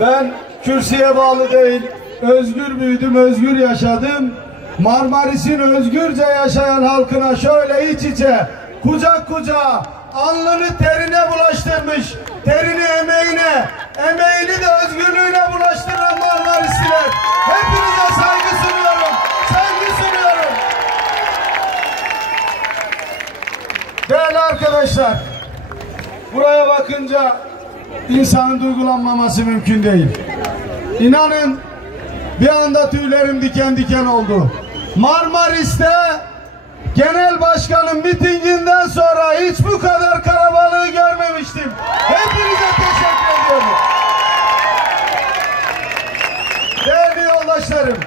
Ben kürsüye bağlı değil, özgür büyüdüm, özgür yaşadım. Marmaris'in özgürce yaşayan halkına şöyle iç içe, kucak kucağa, alnını terine bulaştırmış, terini emeğine, emeğini de özgürlüğüne bulaştıran Marmarisliler. Hepinize saygı sunuyorum, saygı sunuyorum. Değerli arkadaşlar, buraya bakınca insanın duygulanmaması mümkün değil. İnanın bir anda tüylerim diken diken oldu. Marmaris'te genel başkanın mitinginden sonra hiç bu kadar karabalığı görmemiştim. Hepinize teşekkür ediyorum. Değerli yoldaşlarım,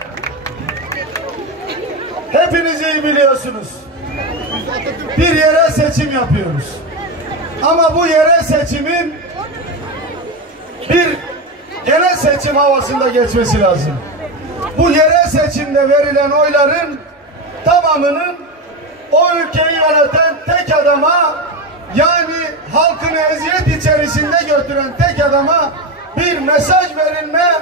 hepiniz iyi biliyorsunuz. Bir yere seçim yapıyoruz. Ama bu yerel seçimin bir genel seçim havasında geçmesi lazım. Bu yerel seçimde verilen oyların tamamının o ülkeyi yöneten tek adama yani halkını eziyet içerisinde götüren tek adama bir mesaj verilme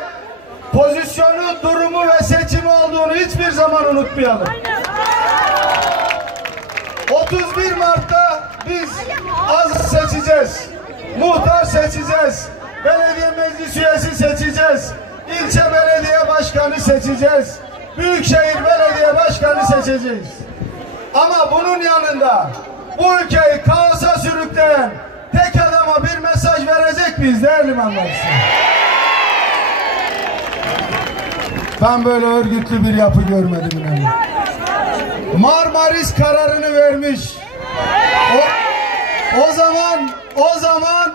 pozisyonu, durumu ve seçimi olduğunu hiçbir zaman unutmayalım. 31 Mart'ta biz az seçeceğiz. Muhtar seçeceğiz. Belediye meclis üyesi seçeceğiz. İlçe belediye başkanı seçeceğiz. Büyükşehir belediye başkanı seçeceğiz. Ama bunun yanında bu ülkeyi kaosa sürükleyen tek adama bir mesaj verecek miyiz değerli Marmaris'e? Ben böyle örgütlü bir yapı görmedim inanın. Marmaris kararını vermiş. O, o zaman o zaman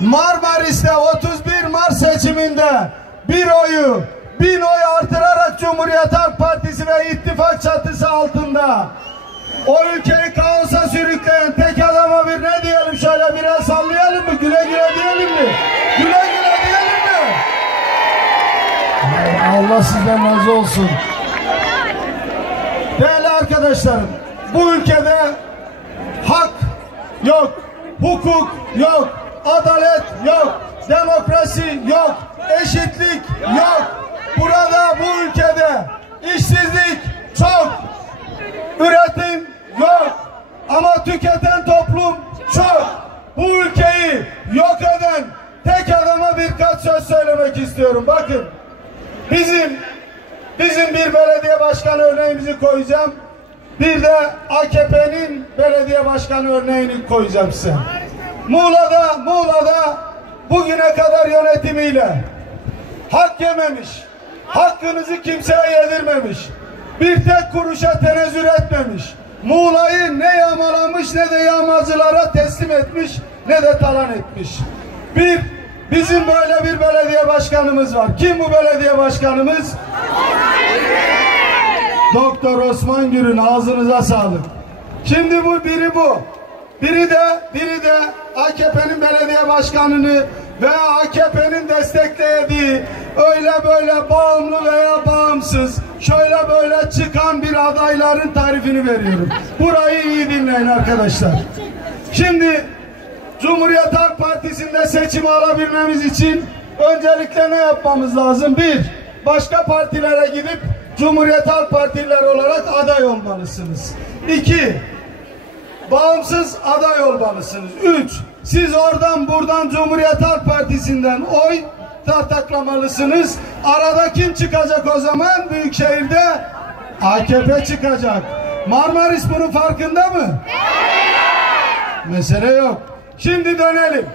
Marmaris'te 31 Mart seçiminde bir oyu bin oy artırarak Cumhuriyet Halk Partisi ve ittifak çatısı altında o ülkeyi kaosa sürükleyen tek adama bir ne diyelim şöyle bir el sallayalım mı? Güle güle diyelim mi? Güle güle diyelim mi? Allah sizden razı olsun. Değerli arkadaşlarım, bu ülkede hak yok, hukuk yok, adalet yok, demokrasi yok, eşitlik yok. Burada bu ülkede işsizlik çok, üretim yok ama tüketen toplum çok. Bu ülkeyi yok eden tek adama birkaç söz söylemek istiyorum. Bakın bizim bizim bir belediye başkanı örneğimizi koyacağım. Bir de AKP'nin belediye başkanı örneğini koyacağım size. Muğla'da, Muğla'da bugüne kadar yönetimiyle hak yememiş, hakkınızı kimseye yedirmemiş, bir tek kuruşa tenezzül etmemiş, Muğla'yı ne yağmalamış ne de yağmacılara teslim etmiş ne de talan etmiş. Bir, bizim böyle bir belediye başkanımız var. Kim bu belediye başkanımız? Doktor Osman Gür'ün ağzınıza sağlık. Şimdi bu biri bu. Biri de biri de AKP'nin belediye başkanını ve AKP'nin desteklediği öyle böyle bağımlı veya bağımsız şöyle böyle çıkan bir adayların tarifini veriyorum. Burayı iyi dinleyin arkadaşlar. Şimdi Cumhuriyet Halk Partisi'nde seçimi alabilmemiz için öncelikle ne yapmamız lazım? Bir, başka partilere gidip Cumhuriyet Halk Partileri olarak aday olmalısınız. İki, bağımsız aday olmalısınız. Üç, siz oradan buradan Cumhuriyet Halk Partisi'nden oy tartaklamalısınız. Arada kim çıkacak o zaman? Büyükşehir'de AKP çıkacak. Marmaris bunun farkında mı? Mesele yok. Şimdi dönelim.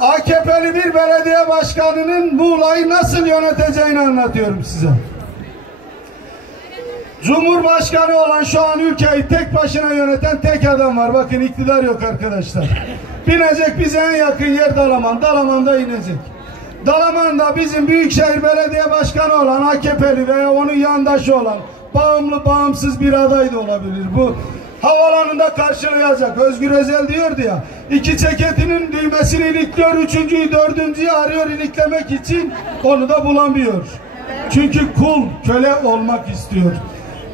AKP'li bir belediye başkanının Muğla'yı nasıl yöneteceğini anlatıyorum size. Cumhurbaşkanı olan şu an ülkeyi tek başına yöneten tek adam var. Bakın iktidar yok arkadaşlar. Binecek bize en yakın yer Dalaman. Dalaman'da inecek. Dalaman'da bizim Büyükşehir Belediye Başkanı olan AKP'li veya onun yandaşı olan bağımlı bağımsız bir aday da olabilir. Bu havalanında karşılayacak. Özgür Özel diyordu ya. iki ceketinin düğmesini ilikliyor. Üçüncüyü dördüncüyü arıyor iliklemek için. Onu da bulamıyor. Çünkü kul, köle olmak istiyor.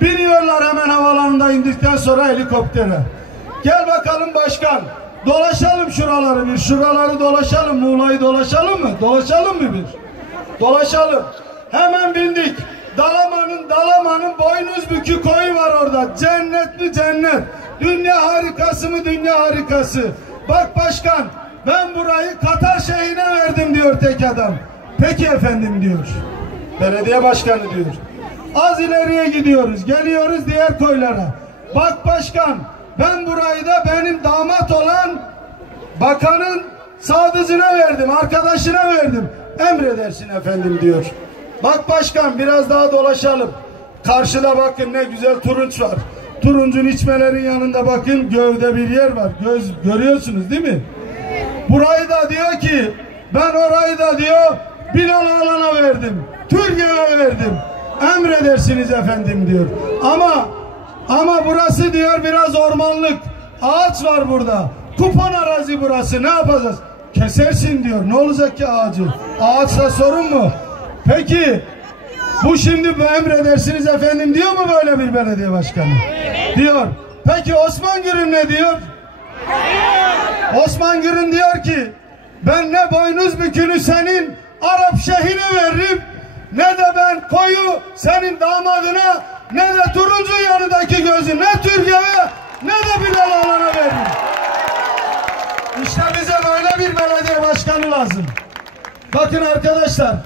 Biniyorlar hemen havalanında indikten sonra helikoptere. Gel bakalım başkan. Dolaşalım şuraları bir. Şuraları dolaşalım. Muğla'yı dolaşalım mı? Dolaşalım mı bir? Dolaşalım. Hemen bindik. Dalamanın Dalamanın boynuz bükü koyu var orada. Cennet mi cennet. Dünya harikası mı dünya harikası. Bak başkan ben burayı Katar Şeyh'ine verdim diyor tek adam. Peki efendim diyor. Belediye başkanı diyor. Az ileriye gidiyoruz. Geliyoruz diğer koylara. Bak başkan ben burayı da benim damat olan bakanın sadıcına verdim. Arkadaşına verdim. Emredersin efendim diyor. Bak başkan biraz daha dolaşalım. Karşıda bakın ne güzel turunç var. Turuncun içmelerin yanında bakın gövde bir yer var. Göz görüyorsunuz değil mi? Burayı da diyor ki ben orayı da diyor Bilal Alan'a verdim. Türkiye'ye verdim. Emredersiniz efendim diyor. Ama ama burası diyor biraz ormanlık. Ağaç var burada. Kupon arazi burası. Ne yapacağız? Kesersin diyor. Ne olacak ki ağacı? Ağaçla sorun mu? Peki bu şimdi emredersiniz efendim diyor mu böyle bir belediye başkanı? Diyor. Peki Osman Gürün ne diyor? Osman Gürün diyor ki ben ne boynuz bükünü senin Arap şehine veririm ne de ben koyu senin damadına ne de turuncu yanındaki gözü ne Türkiye'ye ne de Bilal Alan'a veririm. İşte bize böyle bir belediye başkanı lazım. Bakın arkadaşlar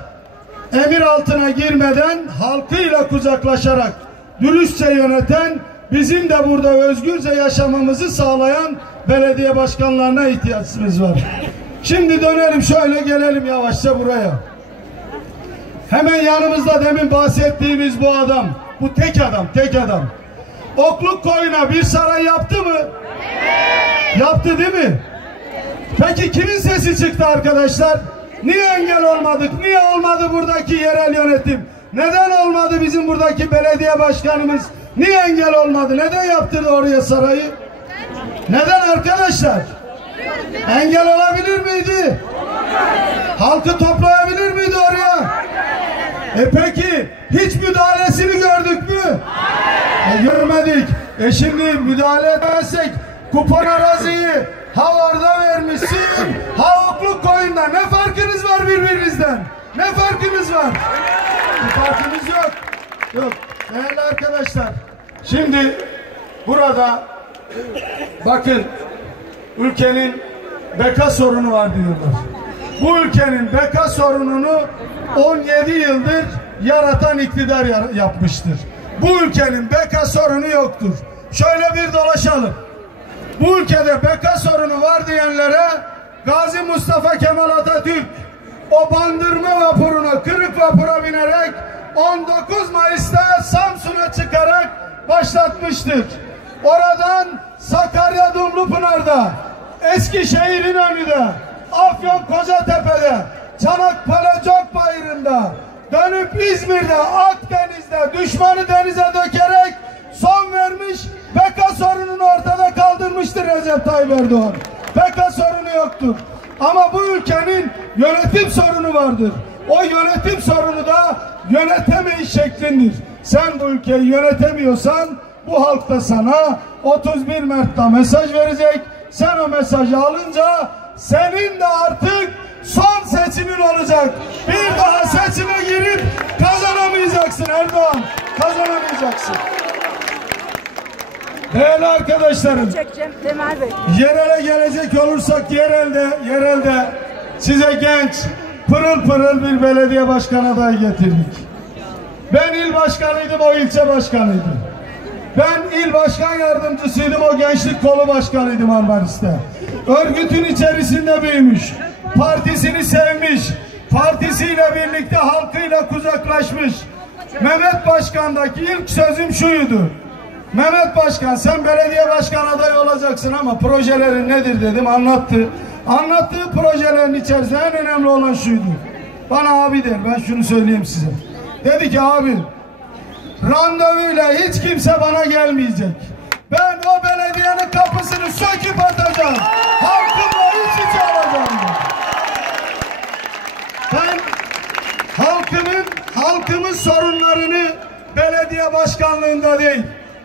emir altına girmeden halkıyla kucaklaşarak dürüstçe yöneten bizim de burada özgürce yaşamamızı sağlayan belediye başkanlarına ihtiyacımız var. Şimdi dönelim şöyle gelelim yavaşça buraya. Hemen yanımızda demin bahsettiğimiz bu adam. Bu tek adam, tek adam. Okluk koyuna bir saray yaptı mı? Yaptı değil mi? Peki kimin sesi çıktı arkadaşlar? Niye engel olmadık? Niye olmadı buradaki yerel yönetim? Neden olmadı bizim buradaki belediye başkanımız? Niye engel olmadı? Neden yaptırdı oraya sarayı? Neden arkadaşlar? Engel olabilir miydi? Halkı toplayabilir miydi oraya? E peki hiç müdahalesini gördük mü? E, görmedik. E şimdi müdahale edersek kupon araziyi ha orada vermişsin ha okluk koyunda ne farkınız var birbirinizden? Ne farkınız var? Bir farkımız yok. Yok. Değerli arkadaşlar şimdi burada bakın ülkenin beka sorunu var diyorlar. Bu ülkenin beka sorununu 17 yıldır yaratan iktidar yapmıştır. Bu ülkenin beka sorunu yoktur. Şöyle bir dolaşalım. Bu ülkede beka sorunu var diyenlere Gazi Mustafa Kemal Atatürk o bandırma vapuruna, kırık vapura binerek 19 Mayıs'ta Samsun'a çıkarak başlatmıştır. Oradan Sakarya Dumlupınar'da, Eskişehir'in önünde, Afyon Kocatepe'de, Çanakkale Cokbayırı'nda, dönüp İzmir'de, Akdeniz'de düşmanı denize dökerek son vermiş, beka sorununu ortada kaldırmıştır Recep Tayyip Erdoğan. Beka sorunu yoktur. Ama bu ülkenin yönetim sorunu vardır. O yönetim sorunu da yönetemeyiş şeklindir. Sen bu ülkeyi yönetemiyorsan bu halk da sana 31 Mart'ta mesaj verecek. Sen o mesajı alınca senin de artık son seçimin olacak. Bir daha seçime girip kazanamayacaksın Erdoğan. Kazanamayacaksın. Değerli arkadaşlarım, yerele gelecek olursak yerelde, yerelde size genç, pırıl pırıl bir belediye başkan adayı getirdik. Ben il başkanıydım, o ilçe başkanıydı. Ben il başkan yardımcısıydım, o gençlik kolu başkanıydım Marmaris'te. Örgütün içerisinde büyümüş, partisini sevmiş, partisiyle birlikte halkıyla kucaklaşmış. Mehmet Başkan'daki ilk sözüm şuydu. Mehmet Başkan sen belediye başkan adayı olacaksın ama projelerin nedir dedim anlattı. Anlattığı projelerin içerisinde en önemli olan şuydu. Bana abi der ben şunu söyleyeyim size. Dedi ki abi randevuyla hiç kimse bana gelmeyecek. Ben o belediyenin kapısını söküp atacağım. Halkımla iç içe olacağım. Ben halkımın halkımın sorunlarını belediye başkanlığında değil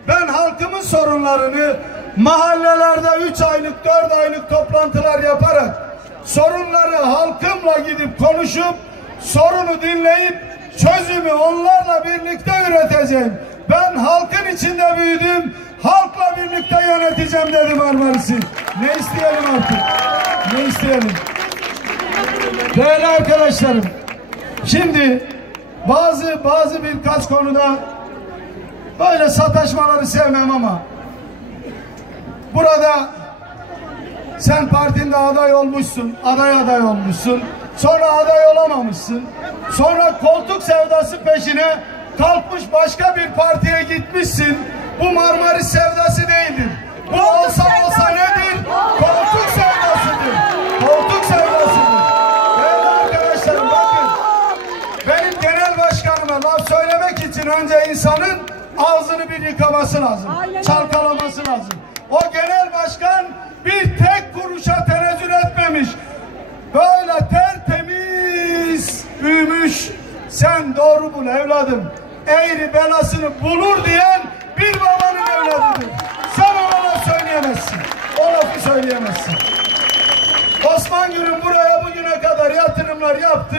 ben halkımın sorunlarını mahallelerde üç aylık, dört aylık toplantılar yaparak sorunları halkımla gidip konuşup sorunu dinleyip çözümü onlarla birlikte üreteceğim. Ben halkın içinde büyüdüm, halkla birlikte yöneteceğim dedi Marmaris'i. Ne isteyelim artık? Ne isteyelim? Değerli arkadaşlarım, şimdi bazı bazı birkaç konuda böyle sataşmaları sevmem ama burada sen partinde aday olmuşsun, aday aday olmuşsun. Sonra aday olamamışsın. Sonra koltuk sevdası peşine kalkmış başka bir partiye gitmişsin. Bu Marmaris sevdası değildir. Bu olsa olsa nedir? Koltuk sevdasıdır. Koltuk sevdasıdır. Değerli arkadaşlarım bakın. Benim genel başkanıma laf söylemek için önce insanın ağzını bir yıkaması lazım. Çalkalaması lazım. O genel başkan bir tek kuruşa tenezzül etmemiş. Böyle tertemiz büyümüş. Sen doğru bul evladım. Eğri belasını bulur diyen bir babanın evladıdır. Sen ona laf söyleyemezsin. O lafı söyleyemezsin. Osman Gül'ün buraya bugüne kadar yatırımlar yaptı,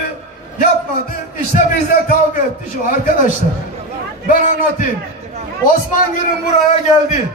yapmadı. İşte bizle kavga etti şu arkadaşlar. Ben anlatayım. Osman Gül'ün buraya geldi.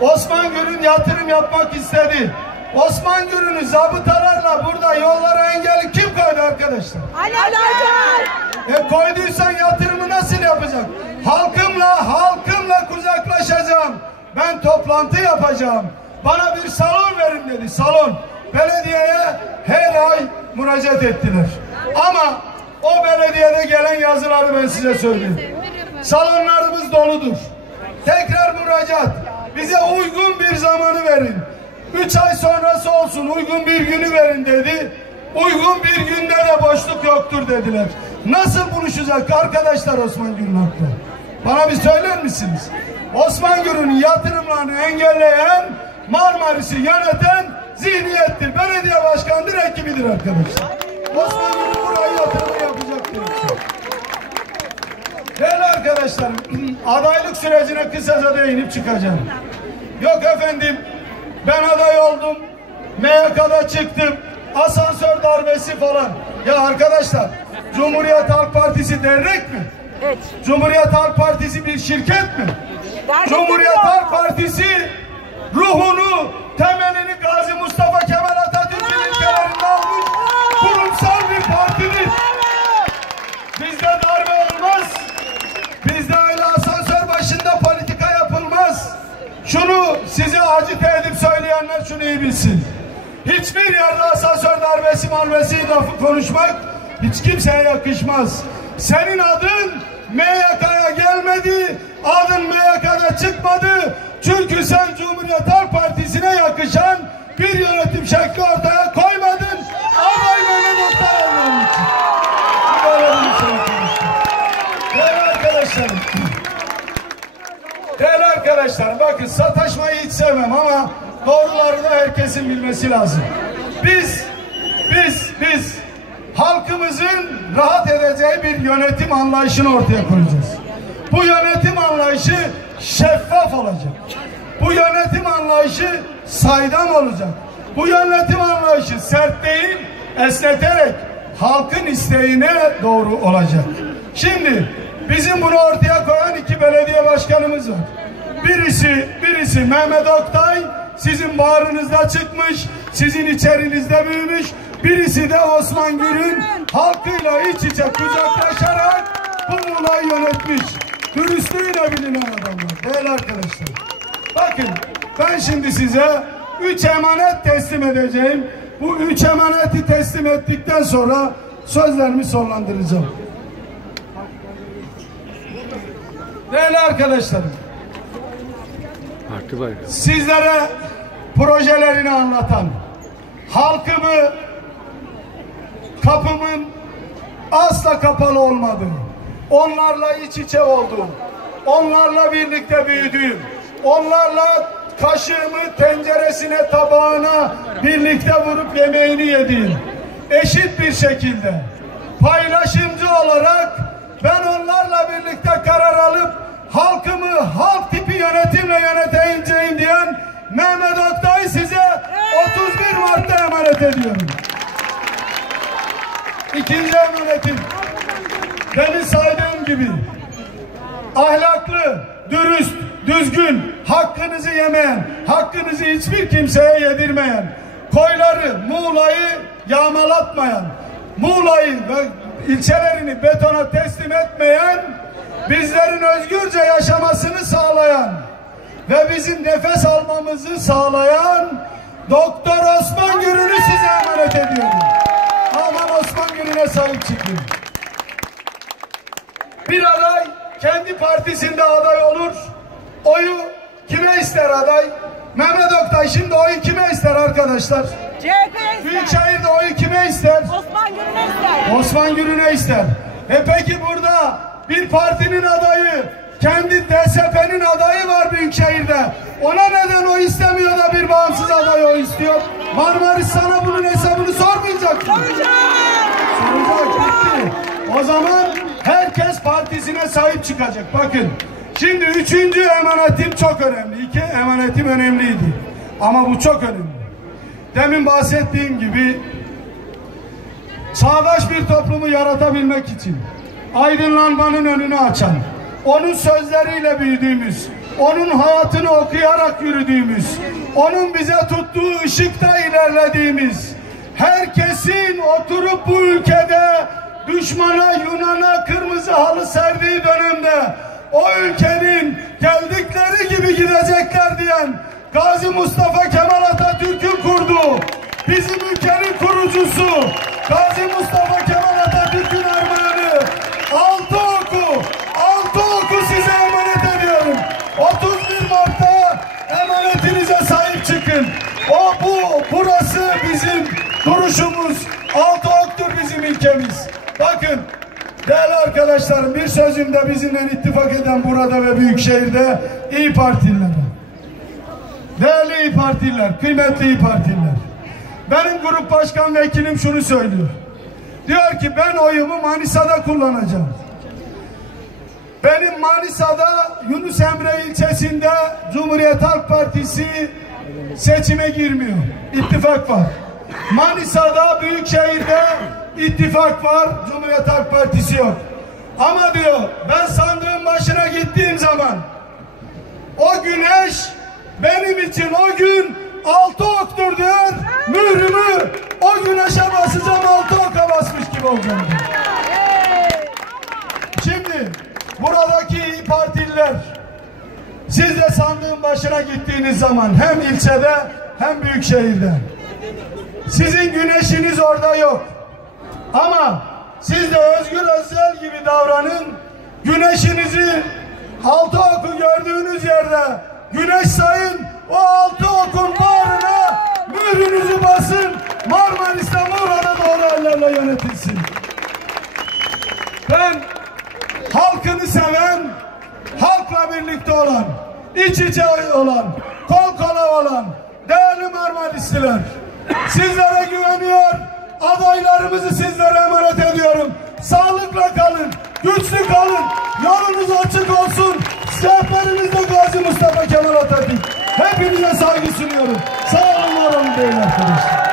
Osman Gül'ün yatırım yapmak istedi. Osman Gül'ünü zabıtalarla burada yollara engeli kim koydu arkadaşlar? Ali Acar. E koyduysan yatırımı nasıl yapacak? Halkımla, halkımla kucaklaşacağım. Ben toplantı yapacağım. Bana bir salon verin dedi, salon. Belediyeye her ay müracaat ettiler. Ama o belediyede gelen yazıları ben size söyleyeyim. Salonlarımız doludur. Tekrar müracaat. Bize uygun bir zamanı verin. Üç ay sonrası olsun uygun bir günü verin dedi. Uygun bir günde de boşluk yoktur dediler. Nasıl buluşacak arkadaşlar Osman Gül'ün haklı? Bana bir söyler misiniz? Osman Gül'ün yatırımlarını engelleyen Marmaris'i yöneten zihniyettir. Belediye başkanıdır, ekibidir arkadaşlar. Osman Gül'ün burayı yatırımı yapacaktır. Değerli arkadaşlarım, adaylık sürecine kısaca değinip çıkacağım. Yok efendim, ben aday oldum, MYK'da çıktım, asansör darbesi falan. Ya arkadaşlar, Cumhuriyet Halk Partisi dernek mi? Evet. Cumhuriyet Halk Partisi bir şirket mi? Dernek Cumhuriyet. Halk Partisi ruhunu, temelini Gazi Mustafa Kemal Atatürk'ün ilkelerinden almış kurumsal bir partidir. Bizde darbe olmaz. Bizde öyle asansör başında politika yapılmaz. Şunu size acite edip söyleyenler şunu iyi bilsin. Hiçbir yerde asansör darbesi malvesi lafı konuşmak hiç kimseye yakışmaz. Senin adın MYK'ya gelmedi, adın MYK'da çıkmadı. Çünkü sen Cumhuriyet Halk Partisi'ne yakışan bir yönetim şekli ortaya koymadın. Aday Mehmet Oktay için. Arkadaşlar bakın sataşmayı hiç sevmem ama doğruları da herkesin bilmesi lazım. Biz, biz, biz halkımızın rahat edeceği bir yönetim anlayışını ortaya koyacağız. Bu yönetim anlayışı şeffaf olacak. Bu yönetim anlayışı saydam olacak. Bu yönetim anlayışı sert değil, esneterek halkın isteğine doğru olacak. Şimdi bizim bunu ortaya koyan iki belediye başkanımız var. Birisi, birisi Mehmet Oktay sizin bağrınızda çıkmış, sizin içerinizde büyümüş. Birisi de Osman Gür'ün halkıyla iç içe kucaklaşarak bu olayı yönetmiş. Dürüstlüğüyle bilinen adamlar. Değerli arkadaşlar. Bakın ben şimdi size üç emanet teslim edeceğim. Bu üç emaneti teslim ettikten sonra sözlerimi sonlandıracağım. Değerli arkadaşlarım. Sizlere projelerini anlatan, halkımı, kapımın asla kapalı olmadığım, onlarla iç içe olduğum, onlarla birlikte büyüdüğüm, onlarla kaşığımı tenceresine, tabağına birlikte vurup yemeğini yediğim, eşit bir şekilde paylaşımcı olarak ben onlarla birlikte karar alıp halkımı halk tipi yönetimle yöneteceğim diyen Mehmet Oktay size 31 Mart'ta emanet ediyorum. İkinci emanetim. Demin saydığım gibi ahlaklı, dürüst, düzgün, hakkınızı yemeyen, hakkınızı hiçbir kimseye yedirmeyen, koyları, Muğla'yı yağmalatmayan, Muğla'yı ve ilçelerini betona teslim etmeyen, bizlerin özgürce yaşamasını sağlayan ve bizim nefes almamızı sağlayan Doktor Osman Gürün'ü size emanet ediyorum. Aman Osman Gürün'e sahip çıkın. Bir aday kendi partisinde aday olur. Oyu kime ister aday? Mehmet Oktay şimdi oyu kime ister arkadaşlar? CHP ister. Büyükşehir'de oyu kime ister? Osman Gürün'e ister. Osman Gürün'e ister. E peki burada bir partinin adayı, kendi DSP'nin adayı var Büyükşehir'de. Ona neden o istemiyor da bir bağımsız aday o istiyor? Marmaris sana bunun hesabını sormayacak mı? Soracak. O zaman herkes partisine sahip çıkacak. Bakın şimdi üçüncü emanetim çok önemli. İki emanetim önemliydi. Ama bu çok önemli. Demin bahsettiğim gibi çağdaş bir toplumu yaratabilmek için aydınlanmanın önünü açan, onun sözleriyle büyüdüğümüz, onun hayatını okuyarak yürüdüğümüz, onun bize tuttuğu ışıkta ilerlediğimiz, herkesin oturup bu ülkede düşmana, Yunan'a kırmızı halı serdiği dönemde o ülkenin geldikleri gibi gidecekler diyen Gazi Mustafa Kemal Atatürk'ün kurduğu bizim ülkenin kurucusu Gazi Mustafa Kemal emanetinize sahip çıkın o bu burası bizim duruşumuz altı oktur bizim ilkemiz bakın Değerli arkadaşlarım bir sözümde bizimle ittifak eden burada ve Büyükşehir'de İyi Partililere. Değerli İyi Partililer, kıymetli İyi Partililer. Benim grup başkan vekilim şunu söylüyor. Diyor ki ben oyumu Manisa'da kullanacağım. Benim Manisa'da Yunus Emre ilçesinde Cumhuriyet Halk Partisi seçime girmiyor. İttifak var. Manisa'da Büyükşehir'de ittifak var. Cumhuriyet Halk Partisi yok. Ama diyor ben sandığın başına gittiğim zaman o güneş benim için o gün altı oktur. Mührümü o güneşe basacağım altı oka basmış gibi olacağım. Buradaki iyi partililer siz de sandığın başına gittiğiniz zaman hem ilçede hem büyük şehirde sizin güneşiniz orada yok. Ama siz de Özgür Özel gibi davranın. Güneşinizi altı oku gördüğünüz yerde güneş sayın o altı okun bağrına mührünüzü basın. Marmaris'te Muğla'da doğru ellerle yönetilsin. Ben halkını seven, halkla birlikte olan, iç içe olan, kol kola olan değerli Marmarisliler sizlere güveniyor, adaylarımızı sizlere emanet ediyorum. Sağlıkla kalın, güçlü kalın, yolunuz açık olsun. Rehberimiz de Gazi Mustafa Kemal Atatürk. Hepinize saygı sunuyorum. Sağ olun, var olun değerli arkadaşlar.